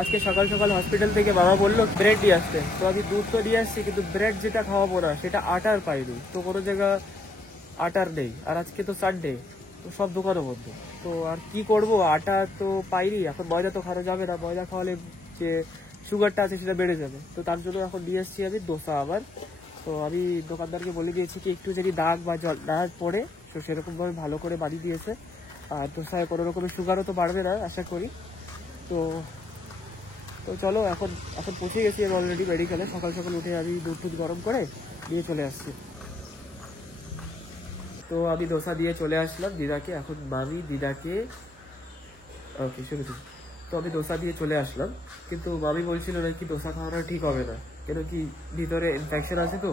আজকে সকাল সকাল হসপিটাল থেকে বাবা বললো ব্রেড দিয়ে আসতে, তো আমি দুধ তো দিয়ে আসছি, কিন্তু ব্রেড যেটা খাওয়াবো না সেটা আটার পাইনি, তো কোনো জায়গা আটার নেই। আর আজকে তো সানডে, তো সব দোকানও বন্ধ, তো আর কি করব, আটা তো পাইনি। এখন ময়দা তো খাওয়া যাবে না, ময়দা খাওয়ালে যে সুগারটা আছে সেটা বেড়ে যাবে, তো তার জন্য এখন নিয়ে এসছি আমি দোসা আবার। তো আমি দোকানদারকে বলে দিয়েছি কি একটু যদি দাগ বা জল না পড়ে, তো সেরকমভাবে ভালো করে বানিয়ে দিয়েছে। আর দোসায় কোনো রকমের সুগারও তো বাড়বে না আশা করি। তো তো চলো এখন এখন পৌঁছে গেছি আমি অলরেডি মেডিকেলে। সকাল সকাল উঠে আমি দুধ টুধ গরম করে দিয়ে চলে আসছি। তো আমি দোসা দিয়ে চলে আসলাম দিদাকে। এখন মামি দিদাকে ওকে শুরু। তো আমি দোসা দিয়ে চলে আসলাম, কিন্তু মামি বলছিল নাকি দোসা খাওয়ানো ঠিক হবে না, কেন কি ভিতরে ইনফেকশন আছে। তো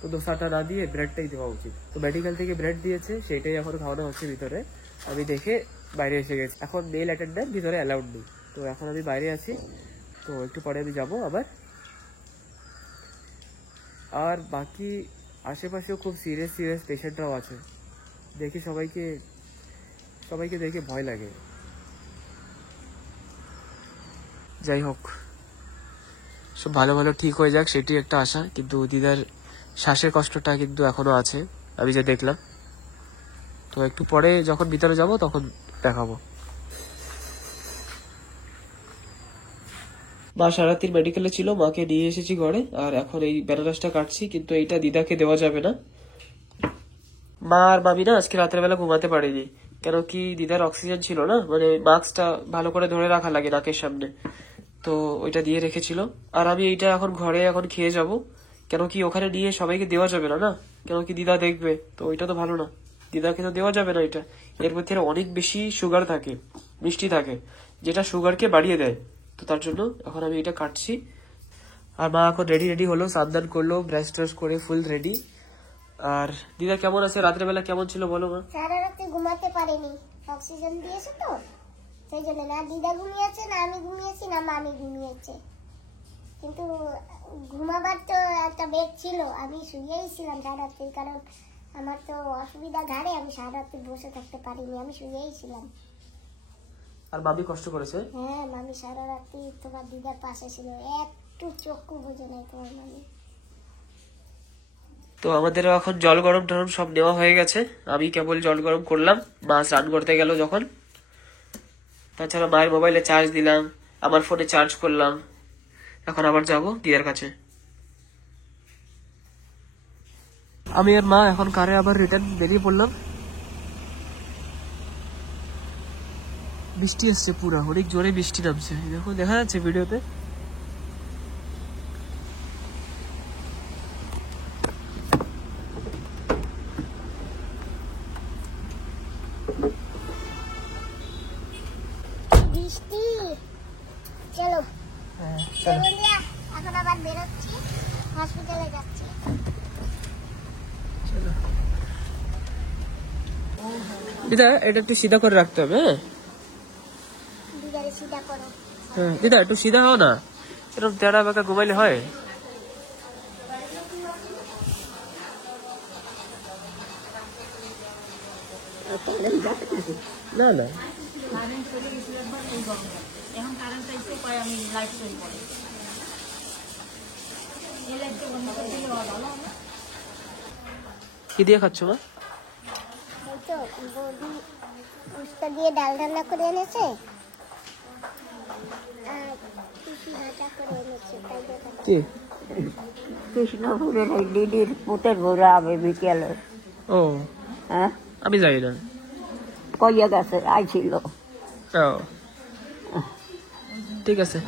তো দোসাটা না দিয়ে ব্রেডটাই দেওয়া উচিত। তো মেডিকেল থেকে ব্রেড দিয়েছে, সেটাই এখন খাওয়ানো হচ্ছে ভিতরে। আমি দেখে বাইরে এসে গেছি। এখন মেল অ্যাটেন্ডেন্ট ভিতরে অ্যালাউড নেই, তো এখন আমি বাইরে আছি। তো একটু পরে আমি যাবো আবার। আর বাকি আশেপাশেও খুব সিরিয়াস সিরিয়াস পেশেন্টরাও আছে, দেখি সবাইকে দেখে ভয় লাগে। যাই হোক, সব ভালো ভালো ঠিক হয়ে যাক সেটি একটা আশা, কিন্তু দিদার শ্বাসের কষ্টটা কিন্তু এখনো আছে আমি যে দেখলাম। তো একটু পরে যখন ভিতরে যাব তখন দেখাবো। মা সারাতির মেডিকেলে ছিল, মাকে নিয়ে এসেছি ঘরে। আর এখন এই বেনারসটা কাটছি, কিন্তু এইটা দিদাকে দেওয়া যাবে না। মা আর মামি না আজকে রাতের বেলা ঘুমাতে পারেনি, কেন কি দিদার অক্সিজেন ছিল না, মানে মাস্কটা ভালো করে ধরে রাখা লাগে নাকের সামনে, তো ওইটা দিয়ে রেখেছিল। আর আমি এইটা এখন ঘরে এখন খেয়ে যাব, কেন কি ওখানে নিয়ে সবাইকে দেওয়া যাবে না, কেন কি দিদা দেখবে, তো ওইটা তো ভালো না, দিদাকে তো দেওয়া যাবে না এটা। এর মধ্যে অনেক বেশি সুগার থাকে, মিষ্টি থাকে, যেটা সুগারকে বাড়িয়ে দেয়। তো তার জন্য এখন আমি এটা কাটছি। আর মা এখন রেডি হলো, সাবধান করলো, ব্রাশ ট্রাশ করে ফুল রেডি। আর দিদা কেমন আছে, রাতের বেলা কেমন ছিল বলো মা? সারা রাতে ঘুমাতে পারিনি, অক্সিজেন দিয়েছে তো সেই জন্য। না দিদা ঘুমিয়েছে, না আমি ঘুমিয়েছি, না মামি ঘুমিয়েছে। কিন্তু ঘুমাবার তো একটা বেড ছিল, আমি শুয়েই ছিলাম সারা রাত্রি, কারণ আমার তো অসুবিধা ঘাড়ে, আমি সারা রাত্রি বসে থাকতে পারিনি, আমি শুয়েই ছিলাম। আর মামি কষ্ট করেছে? হ্যাঁ, মামি সারা রাত্রি তোমার দিদার পাশে ছিল, একটু চক্ষু বুঝে নাই তোমার মামি। তো আমাদেরও এখন জল গরম টরম সব নেওয়া হয়ে গেছে, আমি কেবল জল গরম করলাম, মা স্নান করতে গেল যখন। তাছাড়া মায়ের মোবাইলে চার্জ দিলাম, আমার ফোনে চার্জ করলাম। এখন আবার যাব দিদার কাছে। আমি আর মা এখন কারে আবার রিটার্ন বেরিয়ে পড়লাম। বৃষ্টি আসছে, পুরা অনেক জোরে বৃষ্টি নামছে, দেখো দেখা যাচ্ছে ভিডিওতে। বৃষ্টি, চলো এখন আবার বেরোচ্ছি, হসপিটালে যাচ্ছি। দিদা এটা একটু সিধা করে রাখতে হবে। দিদারে সিধা করো। হ্যাঁ দিদা একটু সিধা হও না, এরকম তেড়া বাঁকা ঘুমাইলে হয়? না না কি দিয়ে খাচ্ছ মা? বৌদি উস্তা দিয়ে ডাল রান্না করে এনেছে, আর পিসি ভাজা করে এনেছে, তাই কি? কৃষ্ণপুরের এই দিদির পুতের ঘোরা হবে বিকেলে। ও হ্যাঁ, আমি যাই না। কইয়া গেছে আইছিল। ও ঠিক আছে।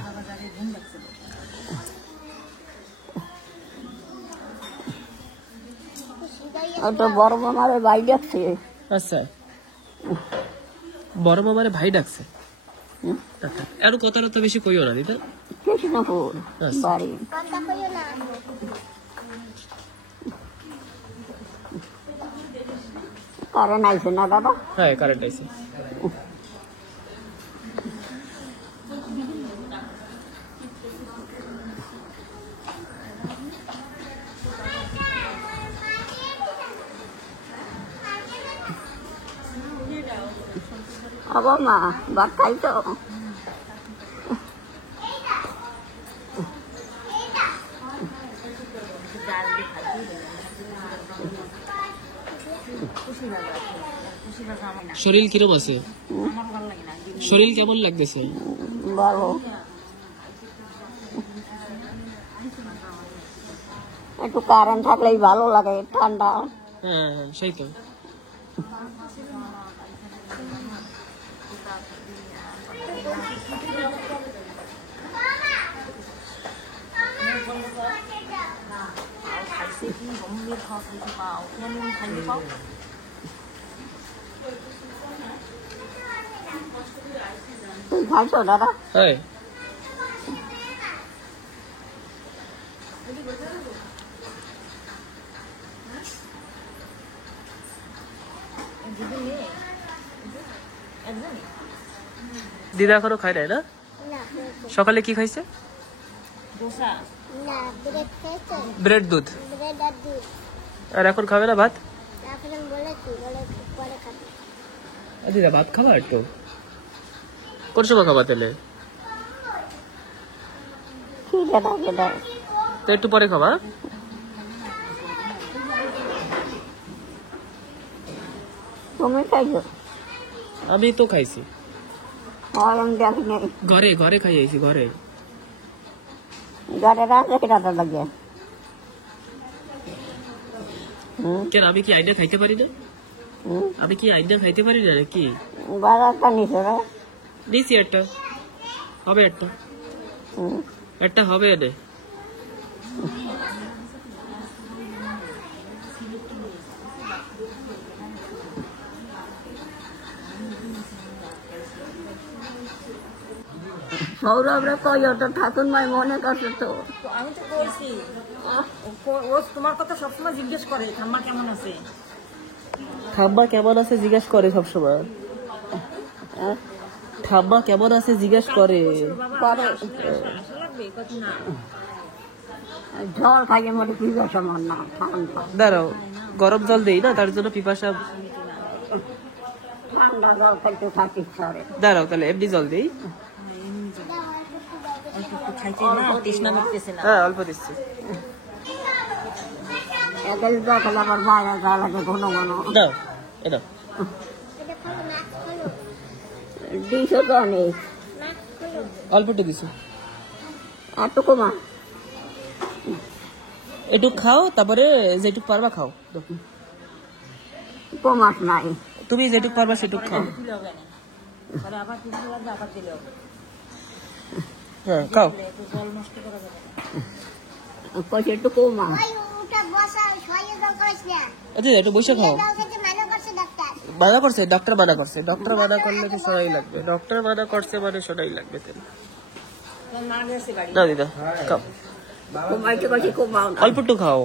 ওটা বড় মামারে ভাই ডাকছে। আচ্ছা, বড় মামারে ভাই ডাকছে। আর কথাটা তো বেশি কইও না দিদা। কৃষ্ণপুর বাড়ি। কথা কইও না। কারেন্ট আইছে না দাদা? হ্যাঁ কারেন্ট আইছে। আবার মা ভাত খাইছো? শরীর কিরম আছে? শরীর কেমন লাগতেছে? ভালো। একটু কারেন্ট থাকলেই ভালো লাগে, ঠান্ডা। হ্যাঁ সেই তো। তুই খাইছো দাদা? হ্যাঁ দিদা এখনো খায় নাই না? না সকালে কি খাইছে? না ব্রেড খেয়েছে, ব্রেড দুধ। ব্রেড আর দুধ। আর এখন খাবে না ভাত? এখন আমি বলেছি পরে খাবে। দিদা ভাত খাবা একটু? কোন সময় খাবা তাহলে? খিদে লাগে দাও। তো একটু পরে খাবা। তুমি খাইছো? আমি তো খাইছি, আমি দেখি নাই। ঘরে ঘরে খাইয়েছি, ঘরে। ঘরে রাখলে কি দাদা লাগে? কেন আমি কি আইনা খাইতে পারি না? আমি কি আইনা খাইতে পারি না নাকি? বাজারটা নিছো না? দিছি একটা, হবে একটা, একটা হবে এনে। সৌরভরে কই তো ঠাকুর মাই মনে করছে তো। আমি তো বলছি ও তোমার কথা সবসময় জিজ্ঞেস করে ঠাম্মা কেমন আছে। ঠাম্মা কেমন আছে জিজ্ঞেস করে সবসময়। ঠাম্মা কেমন আছে জিজ্ঞেস করে। জল খাইয়ে মনে পিপাসা মন না, ঠান্ডা দাঁড়াও, গরম জল দেই না, তার জন্য পিপাসা। ঠান্ডা জল খাইতে থাকি সরে। দাঁড়াও তাহলে এমনি জল দেই। খাইতে না তৃষ্ণা মিটতেছে না। হ্যাঁ অল্প দিচ্ছি। একাই জল খেলে আবার বাইরে যাওয়া লাগে ঘন ঘন। দাও এটা। এটা খালো, নাক খোলো, দিছো তো অনেক, নাক খোলো। অল্প একটু দিছি। আর তো কমা। একটু খাও, তারপরে যেটুক পারবা খাও। দাও। কমাস নাই। তুমি যেটুক পারবা সেটুক খাও। আবার দিতে লাগবে, আবার দিলে হবে। হ্যাঁ খাও। জল নষ্ট করা যাবে না। কইছে একটু কমা। ওই ওটা বসা, শয়ে জল করিস না। আচ্ছা একটু বসে খাও। জল খেতে মানা করছে ডাক্তার। মানা করছে ডাক্তার, মানা করছে। ডক্টর মানা করলে তো শোনাই লাগবে। ডক্টর মানা করছে মানে শোনাই লাগবে। মা গেছে বাড়ি। না দিদা খাও, কমাইতে কইছে কমাও না। অল্প একটু খাও।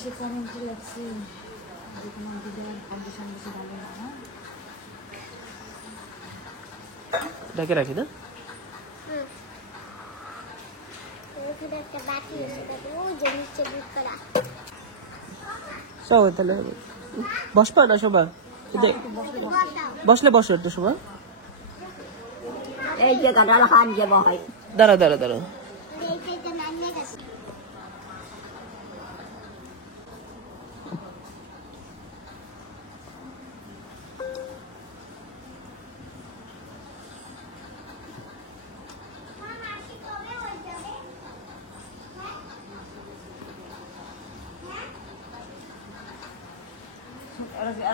সে কমেন্ট লাগছে যে তোমার দিদার কন্ডিশন বেশি ভালো না। ঢাকে রাখি না। ওখানে একটা বাটি আছে, বাটি ওই যে নিচে দুধ করা। সব তাহলে বসবা না সবাই? বসলে বসো একটু সময়। এই যে গাডার হাত যে বহাই। দাঁড়া দাঁড়া দাঁড়া। এইটা নামিয়ে গেছে।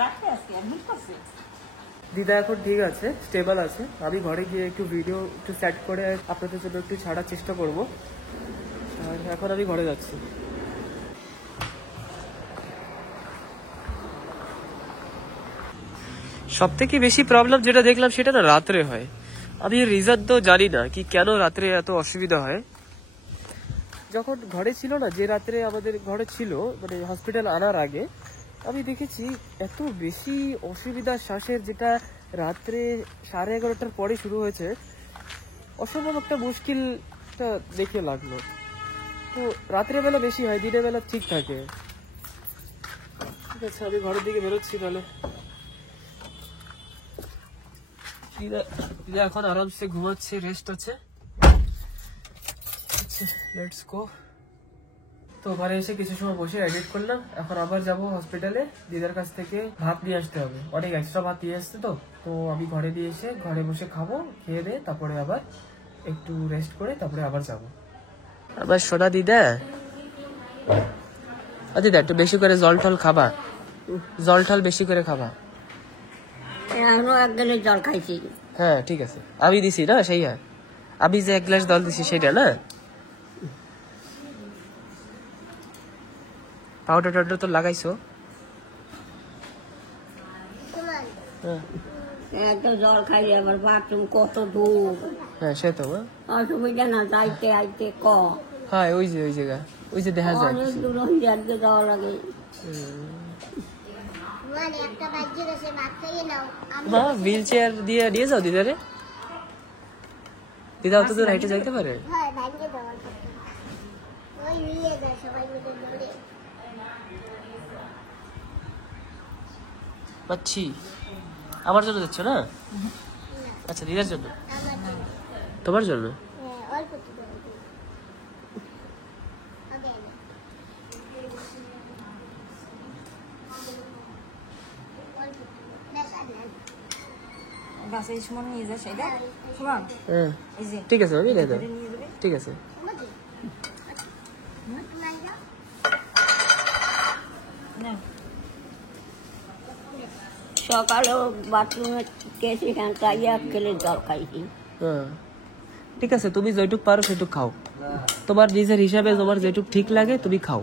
রাখতে আজকে অ্যাডমিট করছে। দিদা এখন ঠিক আছে, স্টেবল আছে। আমি ঘরে গিয়ে একটু ভিডিও একটু সেট করে আপনাদের জন্য একটু ছাড়ার চেষ্টা করব। আর এখন আমি ঘরে যাচ্ছি। সব থেকে বেশি প্রবলেম যেটা দেখলাম সেটা না রাত্রে হয়। আমি এর রিজন তো জানি না কি কেন রাত্রে এত অসুবিধা হয়। যখন ঘরে ছিল না, যে রাত্রে আমাদের ঘরে ছিল মানে হসপিটাল আনার আগে, আমি দেখেছি এত বেশি অসুবিধা শ্বাসের, যেটা রাত্রে 11:30টার পরে শুরু হয়েছে। অসম্ভব একটা মুশকিলটা দেখে লাগলো। তো রাত্রের বেলা বেশি হয়, দিনের বেলা ঠিক থাকে। ঠিক আছে, আমি ঘরের দিকে বেরোচ্ছি তাহলে। দিদা এখন আরামসে ঘুমাচ্ছে, রেস্ট আছে। Let's go. তো ঘরে এসে কিছু সময় বসে এডিট করলাম, এখন আবার যাব হসপিটালে, দিদার কাছ থেকে ভাত নিয়ে আসতে হবে, অনেক এক্সট্রা ভাত নিয়ে আসছে। তো তো আমি ঘরে দিয়ে এসে ঘরে বসে খাবো, খেয়ে দিয়ে তারপরে আবার একটু রেস্ট করে তারপরে আবার যাব। আবার সোনা দিদা, দিদা একটু বেশি করে জল টল খাবা, জল টল বেশি করে খাবা। এখনো 1 গ্লাস জল খাইছি। হ্যাঁ ঠিক আছে, আমি দিছি না সেই, হ্যাঁ আমি যে 1 গ্লাস জল দিছি সেটা না। পাউডার টাউডার তো লাগাইছো? তোমার হ্যাঁ একটা জল খাইলে আবার বাথরুম কত দূর, হ্যাঁ সে তো অসুবিধা না, যাইতে আইতে হ্যাঁ, ওই জায়গা ওই যে দেখা যায়। অনেক দূর হয়ে যাচ্ছে যাওয়া লাগে। মানে একটা বাজ্যে গেছে, ভাত খাইয়ে নাও। আমি মা হুইল চেয়ার দিয়ে নিয়ে যাও দিদারে, দিদা অত দূর হাইটে যাইতে পারে? হয় ভাঙ্গে দেওয়ার কথা, ওই নিয়ে যায় সবাই মিলে ধরে। পাচ্ছি, আমার জন্য দিচ্ছ না? আচ্ছা দিদার জন্য, আমার জন্য। তোমার জন্য। হ্যাঁ, অল্প একটু দেবো। আগে না। অল্প একটু। বেশ আর না। গাছে সুমন নিয়ে যাস এটা সুমন, হ্যাঁ এই যে ঠিক আছে, আমি নিয়ে যাবো, নিয়ে যাবে। ঠিক আছে। বুঝলি? তোমার যাও। না সকালেও বাথরুমে গেছি, এখান থেকে 1 গ্লাস জল খাইছি। হ্যাঁ ঠিক আছে, তুমি যেটুক পারো সেটুক খাও, তোমার নিজের হিসাবে তোমার যেটুক ঠিক লাগে তুমি খাও।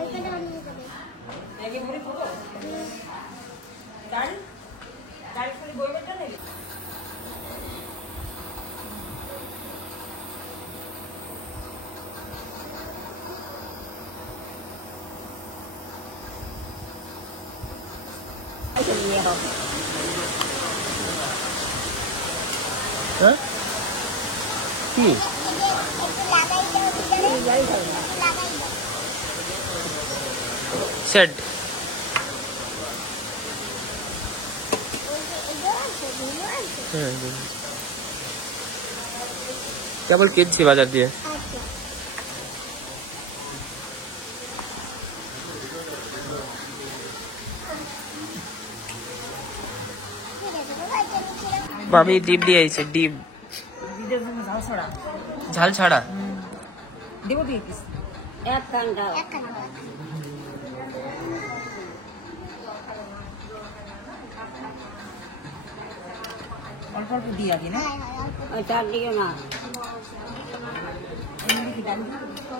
ওইখানেও নিয়ে যাবে। গাড়ি গাড়ি খালি বইবেটা নেই। এটা নিয়ে হবে। হ্যাঁ কি একটু লাগাই দাও ভিতরে, একটু লাগাই দাও। সেট? ওই যে এগুলো আছে, ধুলো আছে। হ্যাঁ কেবল কিনছি বাজার দিয়ে। আচ্ছা। ঠিক আছে, বাবা, এটা নিচে রাখো। মামি ডিম দিয়ে আইছে, ডিম দিদের জন্য ঝাল ছড়া ঝাল ছাড়া। দেবো দিয়ে পিস। 1 কান্দা একখানা দাও। অল্প অল্প দিয়ে আগে না হ্যাঁ, হ্যাঁ, অল্প। ওই চারদিকে না। এমনি কি ডাল দেখো,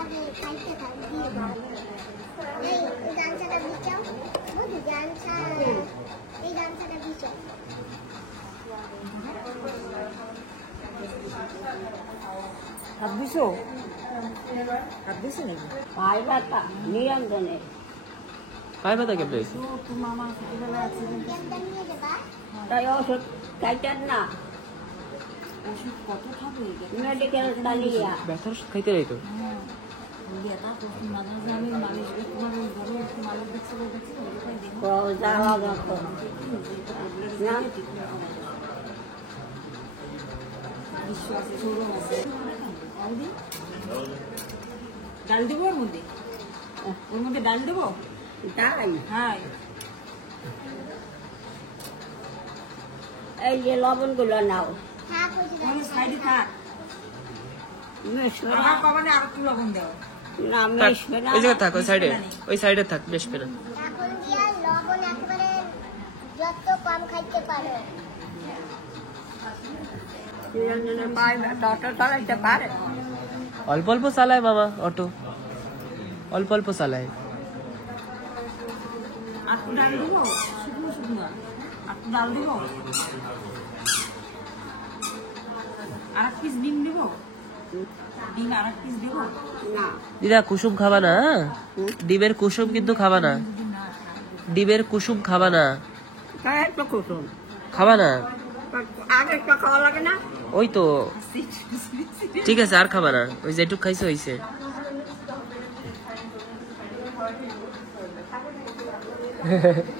আগে খাইতে থাক, দিয়ে দাও। এই গামছাটা বিছাও। বুঝলি, গামছা, এই গামছাটা বিছাও। হাত দিছো? হাত দিছো নাকি? ভাই বাতা নিরঞ্জনে পাই পাতা কেমন হয়েছে? তো তোর মামা ছোটবেলায় অ্যাক্সিডেন্ট, কেমটা নিয়ে যাবা? তাই ওষুধ খাইতেন না, ওষুধ কত খাবে? মেডিকেল চালিয়া ব্যথার ওষুধ খাইতে নাই তো। ব্যথা তো মাঝে মাঝে আমি মালিশ তোমার ওই ঘরে একটু মালিশ দেখছি ওখানে দেখো যাওয়া মতো না। বিশ্ব আছে, সৌরভ আছে। ডাল দেবো ওর মধ্যে, ওর মধ্যে ডাল দেবো। তাই হ্যাঁ এই যে লবণগুলো নাও, থাক, ওই যে ওই সাইডে থাক, মেশবে না। আমার পাবানে আর একটু লবণ দেও। না থাক, মেশবে না। ওই জায়গায় থাক, ওই সাইডে থাক, বেশবে না। এখন দিয়া লবণ একেবারে যত কম খাইতে পারো। নিরঞ্জনের পায়ে ব্যথা, অটো চালাইতে পারে। অল্প অল্প চালায় মামা অটো, অল্প অল্প চালায়। আর একটু ডাল দেবো, শুকনো শুকনো আর একটু ডাল দেবো, আর এক পিস ডিম দেবো, ডিম আর এক পিস দেবো। না দিদা কুসুম খাবা না, হ্যাঁ? ডিমের কুসুম কিন্তু খাবা না, ডিমের কুসুম খাবা না, তাই তো কুসুম খাবা না। আগে একটা খাওয়া লাগে না। ওই তো ঠিক আছে, আর খাবা না, ওই যেটুক খাইছে হইছে।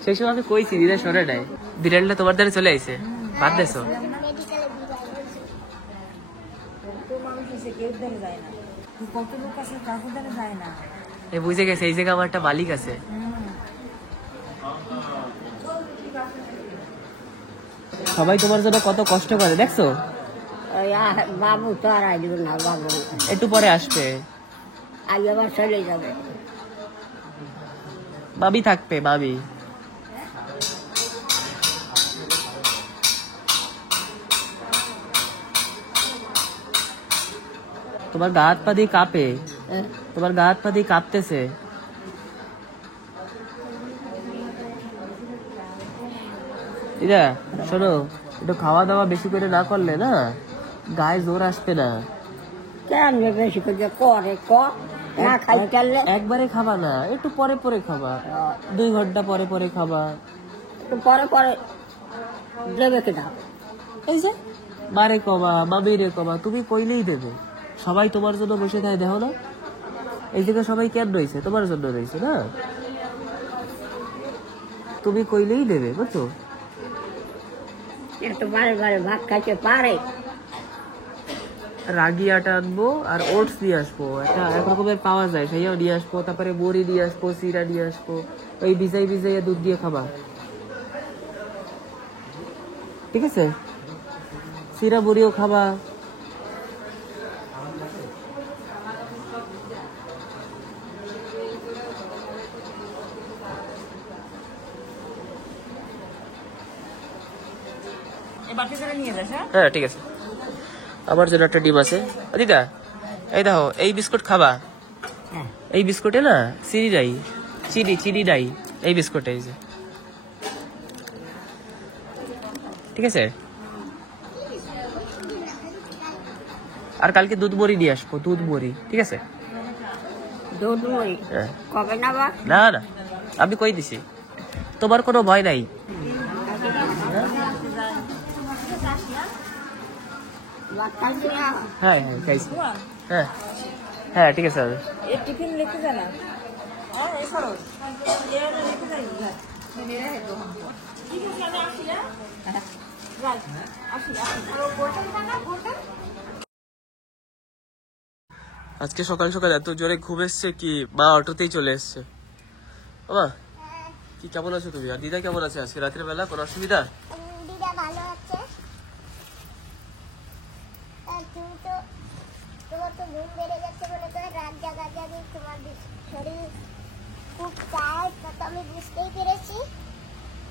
সেই সময় আমি কইছি, দিদা শোনে নাই, বিড়ালটা তোমার দ্বারা চলে আইছে। বাদ দেছো? মেডিকেলে বিদায় হয়েছে। কত মানুষ আছে কেউ ধরে যায় না, কত লোক আছে কাউকে ধরে যায় না। এ বুঝে গেছে এই জায়গায় আমার একটা মালিক আছে। সবাই তোমার জন্য কত কষ্ট করে দেখছো। ওই বাবু তো আর আসবে না, বাবু একটু পরে আসবে, আজ আবার চলে যাবে। মামি থাকবে, মামি। তোমার গা হাত পা দিয়ে কাঁপে, তোমার গা হাত পা দিয়ে কাঁপতেছে। দিদা শোনো, একটু খাওয়া দাওয়া বেশি করে না করলে না গায়ে জোর আসবে না। কেন বেশি করে করে না খাই চললে একবারে খাবা না, একটু পরে পরে খাবা, 2 ঘন্টা পরে পরে খাবা। একটু পরে পরে দেবে কিনা। এই যে মারে কবা, মামিরে কবা, তুমি কইলেই দেবে। সবাই তোমার জন্য বসে থাকে, দেখো না এই জায়গায় সবাই কেন রয়েছে, তোমার জন্য রয়েছে না। তুমি কইলেই দেবে, বুঝছো। একটু বারে বারে ভাত খাইতে পারে। রাগি আটা আনবো আর ওটস নিয়ে আসবো, এক রকমের পাওয়া যায়, সেইও নিয়ে আসবো। তারপরে বড়ি নিয়ে আসবো, সিরা নিয়ে আসবো, ওই ভিজাই ভিজাইয়া দুধ দিয়ে খাবা, ঠিক আছে। সিরা বড়িও খাবা। এই বাটি করে নিয়ে যাস। হ্যাঁ হ্যাঁ ঠিক আছে। আমার জন্য একটা ডিম আছে। দিদা এই দেখো, এই বিস্কুট খাবা। এই বিস্কুটে না চিনি নাই, চিনি নাই এই বিস্কুটে, এই যে, ঠিক আছে। আর কালকে দুধ বড়ি নিয়ে আসবো, দুধ বড়ি, ঠিক আছে। দুধ মুড়ি হ্যাঁ। কবে না বা না না, আমি কই দিছি, তোমার কোনো ভয় নাই। ভাত খাইছি না। হ্যাঁ হ্যাঁ খাইছি। হ্যাঁ হ্যাঁ ঠিক আছে। এই টিফিন রেখে যা না। হ্যাঁ এই খরচ রেখে যাই। ঠিক আছে আমি আসি। যাই আসি। আজকে সকাল সকাল এত জোরে ঘুম এসছে কি, মা অটোতেই চলে এসছে। বাবা কি কেমন আছো তুমি, আর দিদা কেমন আছে? আজকে রাতের বেলা কোনো অসুবিধা? দিদা ভালো আছে। আর তুমি তো, তোমার তো ঘুম বেড়ে যাচ্ছে মনে করে, রাত জাগা জাগি, তোমার শরীর খুব টায়ার্ড, তা তো আমি বুঝতেই পেরেছি।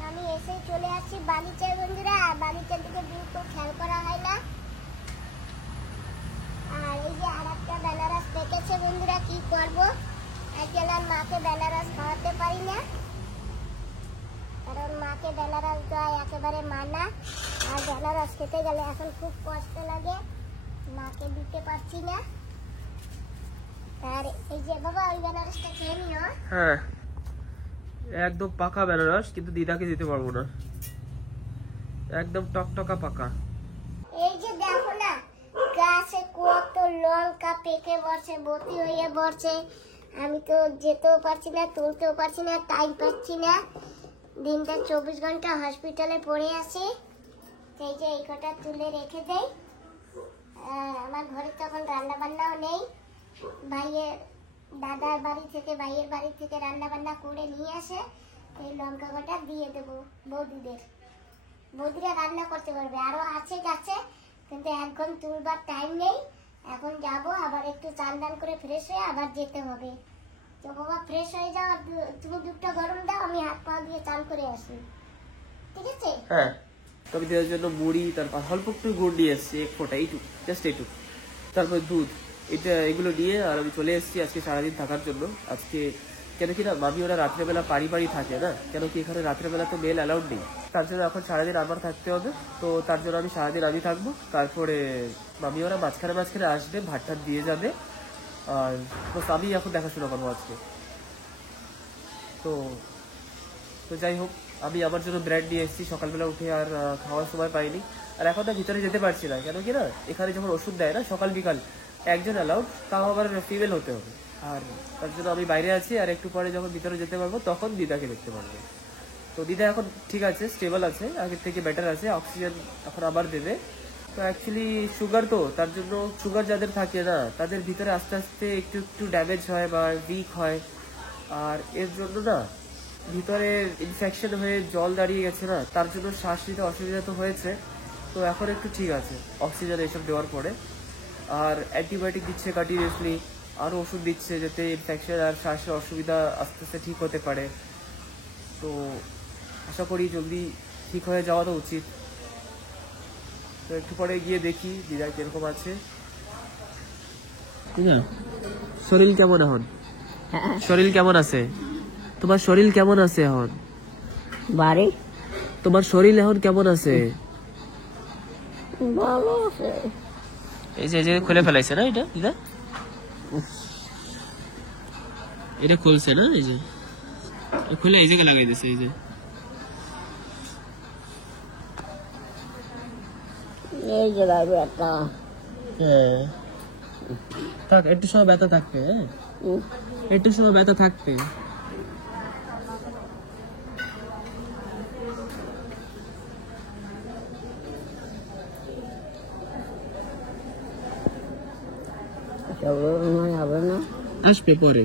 আমি এসে চলে আসছি বাগিচায় বন্ধুরা, বাগিচার দিকে বিলকুল খেয়াল করা হয় না। আর এই যে আর একটা বেনারস পেকেছে বন্ধুরা, কি করবো, আজকাল আর মাকে বেনারস খাওয়াতে পারি না, কারণ মাকে বেনারস দেওয়া একেবারে মানা। আর বেনারস খেতে গেলে এখন খুব কষ্ট লাগে, মাকে দিতে পারছি না। আর এই যে বাবা, ওই বেনারসটা খেয়ে নিও। হ্যাঁ একদম পাকা বেনারস, কিন্তু দিদাকে দিতে পারবো না, একদম টকটকা পাকা। এই যে দেখো না, গাছে কত লঙ্কা পেকে বসে, ভর্তি হয়ে বসে। আমি তো যেতেও পারছি না, তুলতেও পারছি না, টাইম পাচ্ছি না। দিনটা 24 ঘন্টা হসপিটালে পড়ে আছি। এই যে এই কটা তুলে রেখে দেই। আমার ঘরে তখন রান্না বান্নাও নেই, ভাইয়ের দাদার বাড়ি থেকে, ভাইয়ের বাড়ি থেকে রান্না বান্না করে নিয়ে আসে। এই লঙ্কা কটা দিয়ে দেবো বৌদিদের, বৌদিরা রান্না করতে পারবে। আরো আছে গাছে, কিন্তু এখন তুলবার টাইম নেই। এখন যাব, আবার একটু চান দান করে ফ্রেশ হয়ে আবার যেতে হবে। তো বাবা ফ্রেশ হয়ে যাও, আর তুমি দুধটা গরম দাও, আমি হাত পা দিয়ে চান করে আসি, ঠিক আছে? হ্যাঁ তবে দিদার জন্য মুড়ি, তারপর অল্প একটু গুড় নিয়ে এসছি, এক ফোঁটা, এইটুক, জাস্ট এইটুক, তারপর দুধ, এগুলো নিয়ে আর আমি চলে এসেছি আজকে সারাদিন থাকার জন্য। আজকে কেন কি না, মামি ওরা রাত্রেবেলা বাড়ি থাকে না, কেন কি এখানে রাত্রেবেলা তো মেল অ্যালাউড নেই, তার জন্য এখন সারাদিন আমার থাকতে হবে। তো তার জন্য আমি সারাদিন আমি থাকবো, তারপরে মামি ওরা মাঝখানে আসবে, ভাত টাত দিয়ে যাবে, আর বাস আমি এখন দেখাশোনা করবো আজকে। তো যাই হোক, আমি আমার জন্য ব্রেড নিয়ে এসেছি, সকালবেলা উঠে আর খাওয়ার সময় পাইনি। আর এখন না ভিতরে যেতে পারছি না, কেন কি না, এখানে যখন ওষুধ দেয় না সকাল বিকাল, একজন অ্যালাউড, তাও আবার ফিমেল হতে হবে। আর তার জন্য আমি বাইরে আছি, আর একটু পরে যখন ভিতরে যেতে পারবো তখন দিদাকে দেখতে পারবো। তো দিদা এখন ঠিক আছে, স্টেবল আছে, আগের থেকে বেটার আছে, অক্সিজেন এখন আবার দেবে। তো অ্যাকচুয়ালি সুগার, তো তার জন্য সুগার যাদের থাকে না তাদের ভিতরে আস্তে আস্তে একটু একটু ড্যামেজ হয় বা উইক হয়, আর এর জন্য না ভিতরে ইনফেকশন হয়ে জল দাঁড়িয়ে গেছে না, তার জন্য শ্বাস নিতে অসুবিধা তো হয়েছে। তো এখন একটু ঠিক আছে অক্সিজেন এইসব দেওয়ার পরে, আর অ্যান্টিবায়োটিক দিচ্ছে কন্টিনিউসলি, আরও ওষুধ দিচ্ছে যাতে ইনফেকশন আর শ্বাসের অসুবিধা আস্তে আস্তে ঠিক হতে পারে। তো আশা করি জলদি ঠিক হয়ে যাওয়া তো উচিত। তো একটু পরে গিয়ে দেখি দিদা কিরকম আছে। শরীর কেমন এখন? হ্যাঁ শরীর কেমন আছে? তোমার শরীর কেমন আছে এখন? বাড়ি তোমার শরীর এখন কেমন আছে? ভালো আছে। এই যে খুলে ফেলাইছে না এটা দিদা, এটা খুলছে না, এই যে খুলে এই জায়গায় লাগাই দিছে, এই যে এই জায়গায় ব্যথা। হ্যাঁ থাক, একটু সময় ব্যথা থাকবে, হ্যাঁ একটু সময় ব্যথা থাকবে। সব মনে হবে না। আসবে পরে।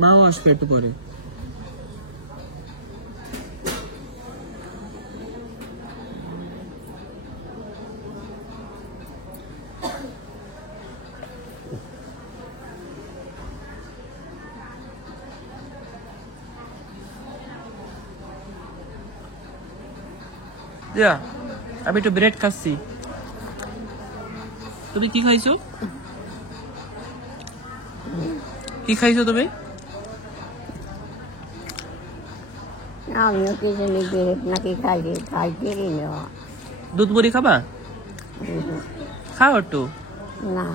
মাও আসবে একটু পরে। আমি একটু ব্রেড খাচ্ছি। তুমি কি খাইছো? কি খাইছো তুমি? আমিও কিছু নিজে নাকি খাইতে নেওয়া। দুধ মুড়ি খাবা? খাও একটু। না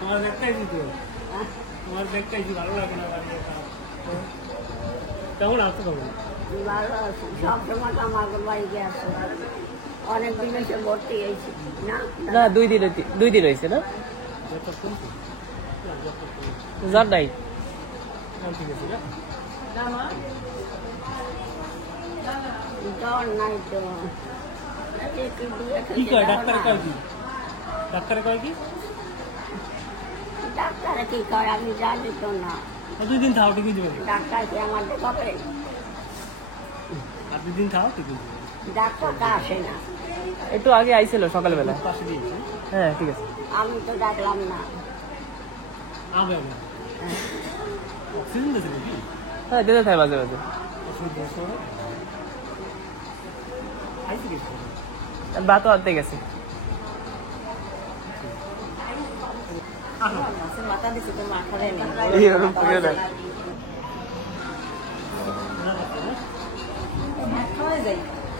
তোমার দেখতেছি তো, তোমার দেখতেছি ভালো লাগে না। কেমন আছো তুমি? ভালো আছি, সবসময় তো আমাকে বাড়িতে আসে, অনেক দিন এসে ভর্তি হয়েছি না। না, 2 দিন হয়েছে না, জ্বর নাই। জ্বর নাই তো। কি কয় ডাক্তার? কয় কি ডাক্তার? কয় কি ডাক্তারে কি কয় আমি জানি তো না। 2 দিন খাও ঠিকই যাবে। ডাক্তারকে আমার দেখাবে, আর 2 দিন খাও ঠিকই যাবে। ডাক্তারটা আসে না। একটু আগে আইছিল সকালবেলা। হ্যাঁ ঠিক আছে। আমি তো ডাকলাম না। হ্যাঁ দিতে থাকে মাঝে মাঝে। বাতও আনতে গেছে। মাথা দিছি তো মাথা দেয়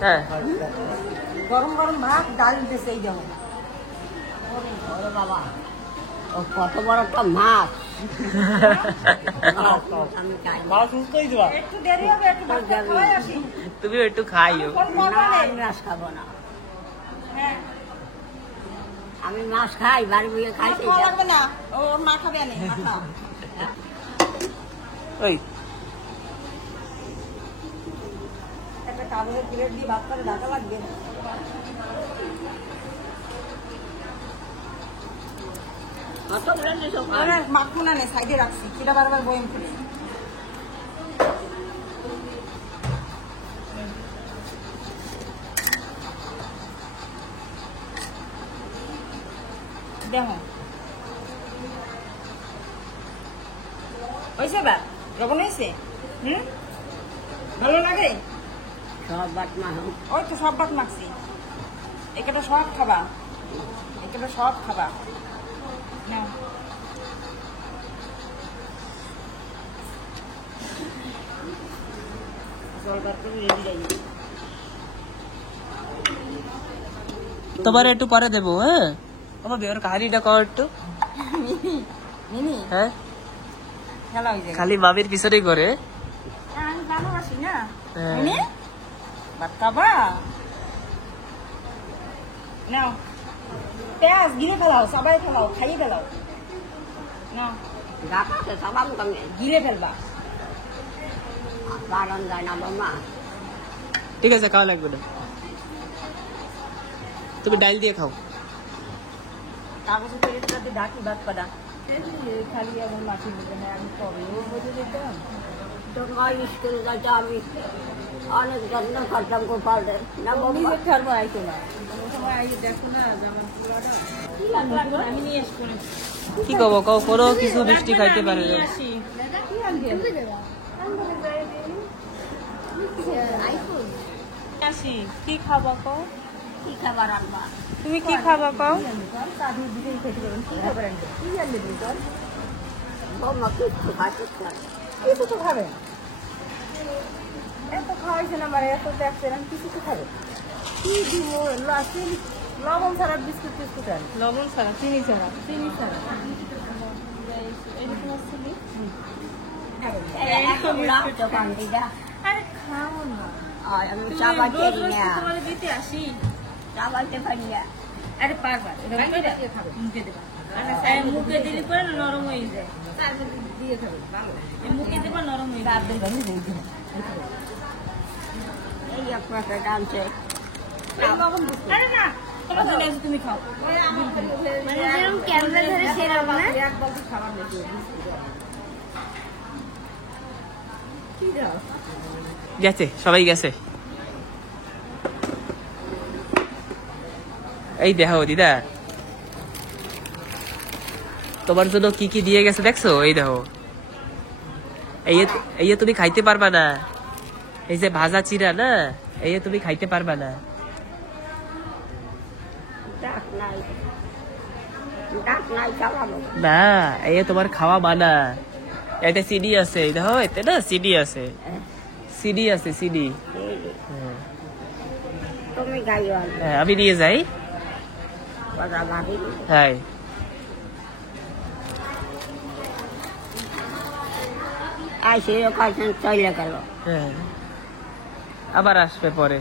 হ্যাঁ গরম গরম ভাত ডাল দিতেছে এই দেখো। বাবা ও কত বড় একটা মাছ। আমি খাই না। একটু দেরি হবে, একটু ভাত খাওয়াই আসি। তুমিও একটু খাইও। না, আমি মাছ খাবো না। আমি মাছ খাই, বাড়ি বইয়ে খাই। ভাত খাওয়া লাগবে না, ওর মা খাবে না, মা খাও। ওই একটা কাগজের প্লেট দিয়ে ভাত করে ঢাকা লাগবে। অত ব্রেড এসব খাই। আরে মাখো না, সাইডে রাখছি, কিটা বারবার বইম খুলে। দেখো হয়েছে বা লবণ হয়েছে? ভালো লাগে? সব বাট মাছ ওই তো সব ভাত মাখছি, একেটা সব খাবা, একেটা সব খাবা। নাও জল ভাত করে রেডি যাই। তোমার একটু পরে দেবো। হ্যাঁ আমার বিয়ের কাহিনীটা কও একটু। মিনি হ্যাঁ খেলা হয়ে যায় খালি মামির পিছনেই করে। আমি ভালোবাসি না হ্যাঁ। এনে ভাত খাবা নাও পেঁয়াজ গিলে ফেলাও সবাই ফেলাও খাইয়ে ফেলাও নাও ডাকাতে সবাম কমে গিলে ফেলবা বারণ যায় না বাবা ঠিক আছে, খাওয়া লাগবে না, তুমি ডাইল দিয়ে খাও। কাগজের পেরেটাতে ঢাকি ভাত পাডা খালি আমার মাটি দিতে না আমি কবে ওর মধ্যে যেতাম তোমার স্কুলে যাইতে আমি অনেক যত্ন করতাম গোপালরে না বাবা নিজে খাবো আইতো না কোনো সময় আই দেখো না জামা পুরাটা আমি নিয়ে আসবো না কি কব, কোনো কিছু মিষ্টি খাইতে পারে না। আসি কি আনবে আসি কি খাবা কও কি খাবার আনবা তুমি কি খাবা কও বাবা কিছু খাইতে না কিছু তো খাবে এত খাওয়াইছে না মানে এত দেখছেন আমি কিছু তো খাবে কি দিব লবণ ছাড়া বিস্কুট টিস্কুট আন লবণ ছাড়া চিনি ছাড়া এরকম আসছিলি দোকান দিদা আরে খাও না আমি চাবাইতে না তোমার দিতে আসি চাবাইতে পারি না আরে পারবা এটা খাবে মুখে দেবা মুখে দিলে পরে নরম হয়ে যায় তার মধ্যে দিয়ে খাবে মুখে দেবা নরম হয়ে যাবে এই এক প্যাকেট আনছে লবণ আরে না তোমার দিলে তুমি খাও মানে যেরকম ক্যামেরা ধরে সেরকম না এক বালতি খাবার বেশি কি দাও গেছে, সবাই গেছে। এই দেখো দিদা, তোমার জন্য কি কি দিয়ে গেছে দেখছো? এই দেখো, এই তুমি খাইতে পারবা না, এই যে ভাজা চিরা না, এই তুমি খাইতে পারবা না। ডাক নাই চালাবো না, এই তোমার খাওয়া মানা। এতে সিডি আছে, এই দেখো, এতে না সিডি আছে, সিডি আছে, সিডি। তুমি গাইও হ্যাঁ, আমি নিয়ে যাই। কথা ভাবি হ্যাঁ, আইসে কাছেন চলে গেল হ্যাঁ, আবার আসবে পরে।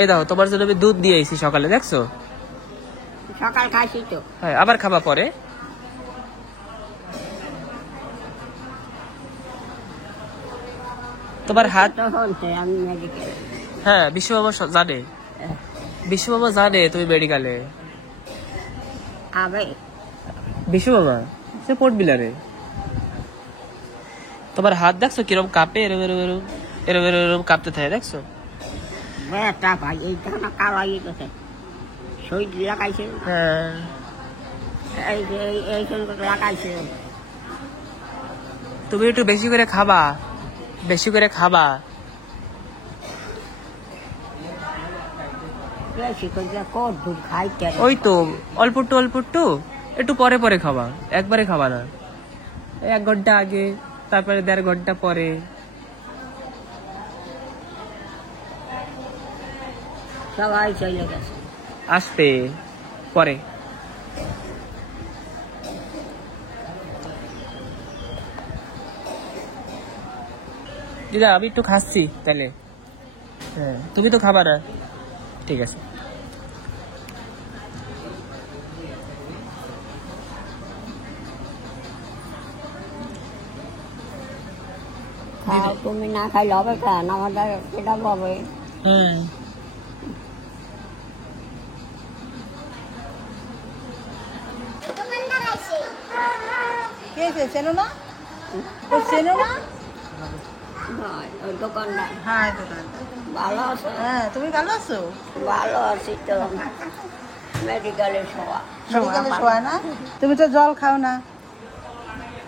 এই দেখো, তোমার জন্য আমি দুধ দিয়ে আইছি সকালে, দেখছো? সকাল খাইছি তো হ্যাঁ, আবার খাবা পরে। তোমার হাত, তো হচ্ছে আমি মেডিকেল হ্যাঁ, বিশ্বমামা জানে, বিশ্বমামা জানে তুমি মেডিকেলে। আবে বিশ্বমামা সে পোর্ট বিলারে। তোমার হাত দেখছো কিরম কাঁপে, এরম এরম এরম এরম এরম এরম কাঁপতে থাকে, দেখছো? বেটা ভাই এই জানা কালাই গেছে শহীদ লাগাইছে হ্যাঁ, এই যে এই লাগাইছে তুমি একটু বেশি করে খাবা, বেশি করে খাবা। বেশি করে কত দুধ খাইতে ওই তো অল্প একটু একটু পরে পরে খাবা, একবারে খাবা না। 1 ঘন্টা আগে, তারপরে 1.5 ঘন্টা পরে। সবাই চলে গেছে আসবে পরে। দিদা, আমি একটু খাচ্ছি তাহলে। হ্যাঁ, তুমি তো খাবা না, ঠিক আছে। খাও তুমি না খাইলে হবে কেন আমাদের সেটা হবে হ্যাঁ, দোকানদার আছে কে চেনো না ও চেনো না ওই দোকানদার হ্যাঁ দোকানদার ভালো আছে হ্যাঁ তুমি ভালো আছো ভালো আছি তো মেডিকেলে শোয়া মেডিকেলে শোয়া না তুমি তো জল খাও না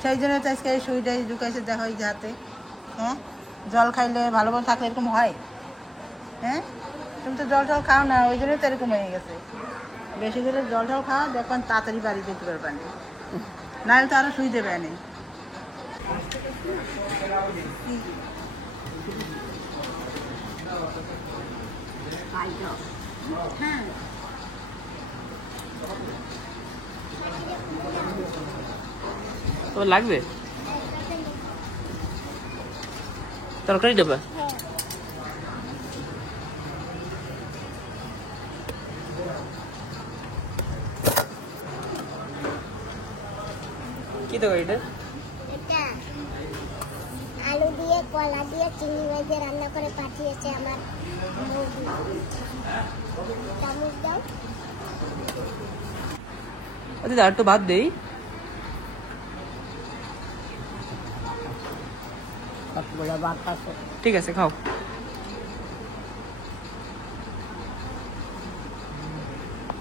সেই জন্য তো আজকে এই সুইটাই ঢুকাইছে দেখো এই যে হাতে হ্যাঁ জল খাইলে ভালো ভালো থাকলে এরকম হয় হ্যাঁ তুমি তো জল টল খাও না ওই জন্যই তো এরকম হয়ে গেছে বেশি করে জল টল খাও দেখবেন তাড়াতাড়ি বাড়ি যেতে পারবেন নাহলে তো আরো শুই দেবে নেই খাইছো হ্যাঁ তোমার লাগবে তরকারি নেবা? হ্যাঁ কি তরকারি এটা? এটা আলু দিয়ে কলা দিয়ে চিংড়ি মাছ দিয়ে রান্না করে পাঠিয়েছে আমার বৌদি। চামচ দাও। দিদা আর একটু ভাত দেই। কতগুলো ভাত আছে। ঠিক আছে খাও।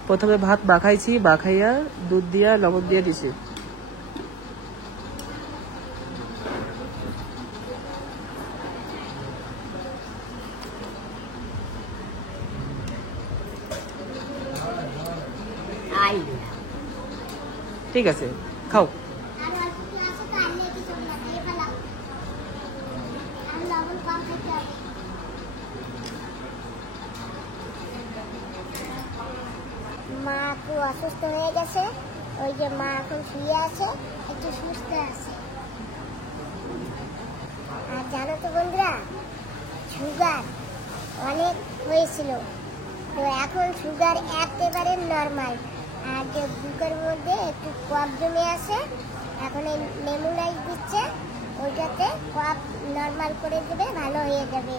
প্রথমে ভাত মাখাইছি, মাখাইয়া দুধ দিয়া লবণ দিয়ে দিছি। আই ঠিক আছে খাও। আর অল্প একটু আছে তো, আর নেই কিছু না, খেয়ে ফেলাও। আর লবণ কম খেতে হবে। মা একটু অসুস্থ হয়ে গেছে, ওই যে মা এখন শুয়ে আছে, একটু সুস্থ আছে। আর জানো তো বন্ধুরা, সুগার অনেক হয়েছিল, তো এখন সুগার একেবারে নর্মাল। আর যে বুকের মধ্যে একটু কফ জমে আছে, এখন এই নেমুলাইজ দিচ্ছে, ওইটাতে কফ নর্মাল করে দেবে, ভালো হয়ে যাবে।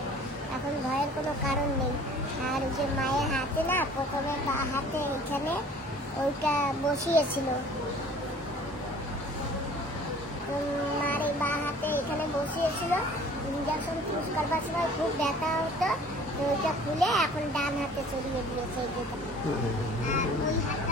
এখন ভয়ের কোনো কারণ নেই। আর ওই যে মায়ের হাতে না, প্রথমে বা হাতে এখানে ওইটা বসিয়েছিল, তো মার এই বা হাতে এখানে বসিয়েছিল, ইঞ্জেকশন চুজ করবার সময় খুব ব্যথা হতো, তো ওইটা খুলে এখন ডান হাতে চড়িয়ে দিয়েছে। আর ওই হাতটা